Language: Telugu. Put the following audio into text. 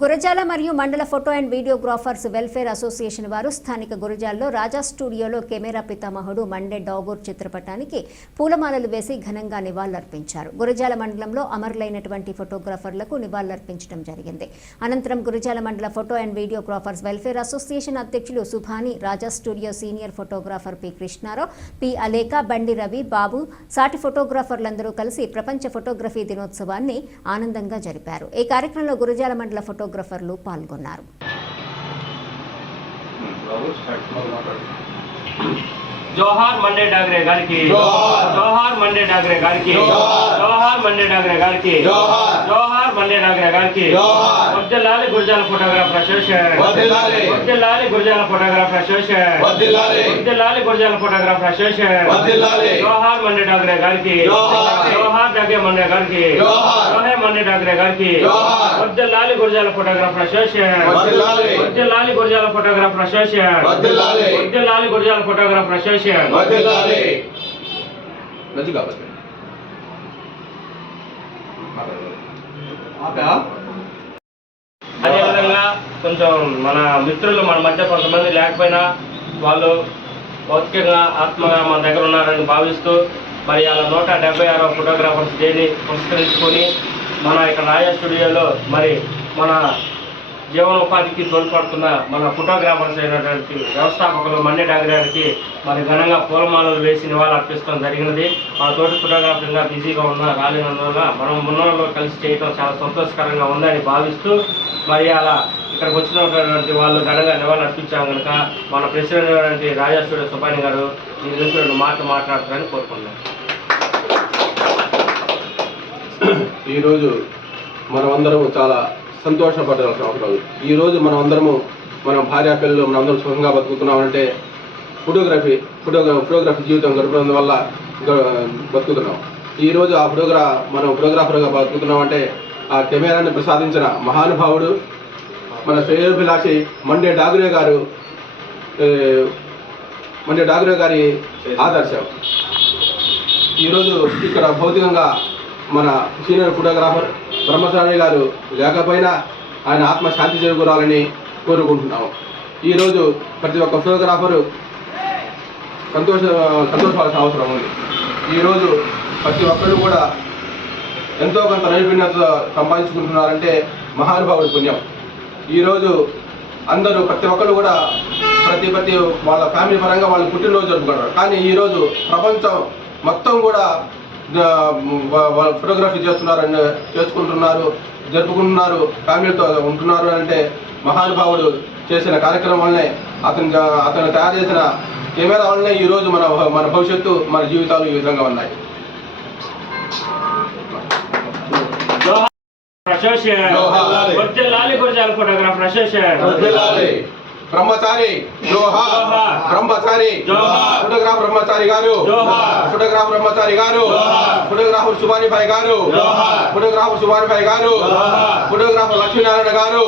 గురజాల మరియు మండల photo and videographers welfare association వారు స్థానిక గురజాల్లో రాజా స్టూడియోలో కెమెరా పితామహుడు మండే డాగూర్ చిత్రపటానికి పూలమాలలు వేసి ఘనంగా నివాళులర్పించారు. గురజాల మండలంలో అమరులైనటువంటి ఫోటోగ్రాఫర్లకు నివాళులర్పించడం జరిగింది. అనంతరం గురజాల మండల photo and videographers welfare association అధ్యక్షులు Subhani Raja studio senior photographer P Krishnarao P Aleka Bandi Ravi Babu సాటి ఫోటోగ్రాఫర్లందరూ కలిసి ప్రపంచ ఫోటోగ్రఫీ దినోత్సవాన్ని ఆనందంగా జరిపారు. ఈ కార్యక్రమంలో గురజాల మండల ఫోటో ఫోటోగ్రఫర్లు పాల్గొన్నారు జోహార్ మండే డాగరే గారికి జోహార్. జోహార్ మండే డాగరే గారికి జోహార్. జోహార్ మండే డాగరే గారికి జోహార్. జోహార్ మండే డాగరే గారికి జోహార్. వర్దిల్లాలి గురజాల ఫోటోగ్రాఫర్ అసోసియేషన్ వర్ధిల్లాలి. వర్దిల్లాలి గురజాల ఫోటోగ్రాఫర్ అసోసియేషన్ వర్ధిల్లాలి. వర్దిల్లాలి గురజాల ఫోటోగ్రాఫర్ అసోసియేషన్ వర్ధిల్లాలి. జోహార్ మండే డాగరే గారికి డాగే మండే గారికి మండే డాగరే గారికి జోహార్. వర్దిల్లాలి గురజాల ఫోటోగ్రాఫర్ అసోసియేషన్ వర్ధిల్లాలి. వర్దిల్లాలి గురజాల ఫోటోగ్రాఫర్ అసోసియేషన్ వర్ధిల్లాలి. వర్దిల్లాలి గురజాల ఫోటోగ్రాఫర్ అసోసియేషన్. మంచి కాబట్టి అదేవిధంగా కొంచెం మన మిత్రులు మన మధ్య కొంతమంది లేకపోయినా వాళ్ళు భౌతికంగా ఆత్మగా మన దగ్గర ఉన్నారని భావిస్తూ మరి అలా నూట డెబ్బై ఆరో ఫోటోగ్రాఫర్స్ డేని పురస్కరించుకొని మన ఇక్కడ రాజా స్టూడియోలో మరి మన జీవనోపాధికి తోడ్పడుతున్న మన ఫోటోగ్రాఫర్స్ అయినటువంటి వ్యవస్థాపకులు మండే డాగర్ మరి ఘనంగా పూలమాలలు వేసి నివాళులర్పిస్తాం జరిగినది. మన తోటి ఫోటోగ్రాఫర్ బిజీగా ఉన్న రాలేనందువల్ల మనం ఉన్నలో కలిసి చేయడం చాలా సంతోషకరంగా ఉందని భావిస్తూ మరి అలా ఇక్కడికి వచ్చినటువంటి వాళ్ళు ఘనంగా నివాళులర్పించాము కనుక మన ప్రెసిడెంట్ రాజా స్టూడియో సుబ్బాని గారు ఈ రెండు మాటలు మాట్లాడతారని కోరుకుంటున్నాను ఈరోజు మనమందరము చాలా సంతోషపడాల్సిన అవసరం ఈరోజు మనం అందరము మన భార్య పిల్లలు మనం సుఖంగా బతుకుతున్నామంటే ఫోటోగ్రఫీ ఫోటోగ్రా ఫోటోగ్రఫీ జీవితం గడపడం వల్ల బతుకుతున్నాం. ఈరోజు ఆ ఫోటోగ్రా మనం ఫోటోగ్రాఫర్గా బతుకుతున్నామంటే ఆ కెమెరాని ప్రసాదించిన మహానుభావుడు మన శ్రేయోభిలాషి మండే డాగురే గారు మండే డాగురే గారి ఆదర్శం. ఈరోజు ఇక్కడ భౌతికంగా మన సీనియర్ ఫోటోగ్రాఫర్ బ్రహ్మచారి గారు లేకపోయినా ఆయన ఆత్మ శాంతి చేకూరాలని కోరుకుంటున్నాము. ఈరోజు ప్రతి ఒక్క ఫోటోగ్రాఫరు సంతోష సంతోషాల్సిన అవసరం ఉంది. ఈరోజు ప్రతి ఒక్కరు కూడా ఎంతో కొంత నైపుణ్యత సంపాదించుకుంటున్నారంటే మహానుభావుడి పుణ్యం. ఈరోజు అందరూ ప్రతి ఒక్కరు కూడా ప్రతి ప్రతి వాళ్ళ ఫ్యామిలీ పరంగా వాళ్ళు పుట్టినరోజు జరుపుకుంటారు. కానీ ఈరోజు ప్రపంచం మొత్తం కూడా ఫోటోగ్రఫీ చేస్తున్నారని చేసుకుంటున్నారు జరుపుకుంటున్నారు ఫ్యామిలీతో ఉంటున్నారు అంటే మహానుభావుడు చేసిన కార్యక్రమం వల్లనే అతను అతను తయారు చేసిన కెమెరా వల్లనే ఈరోజు మన మన భవిష్యత్తు మన జీవితాలు ఈ విధంగా ఉన్నాయి. అసోసియేషన్ ఫోటోగ్రాఫర్ అసోసియేషన్ బ్రహ్మచారి జోహార్. బ్రహ్మచారి. ఫోటోగ్రాఫ్ బ్రహ్మచారి గారు. ఫోటోగ్రాఫ్ బ్రహ్మచారి గారు. ఫోటోగ్రాఫర్ సుబానిభాయ్ గారు జోహార్. ఫోటోగ్రాఫర్ సుబానిభాయ్ గారు జోహార్. ఫోటోగ్రాఫర్ లక్ష్మీనారాయణ గారు.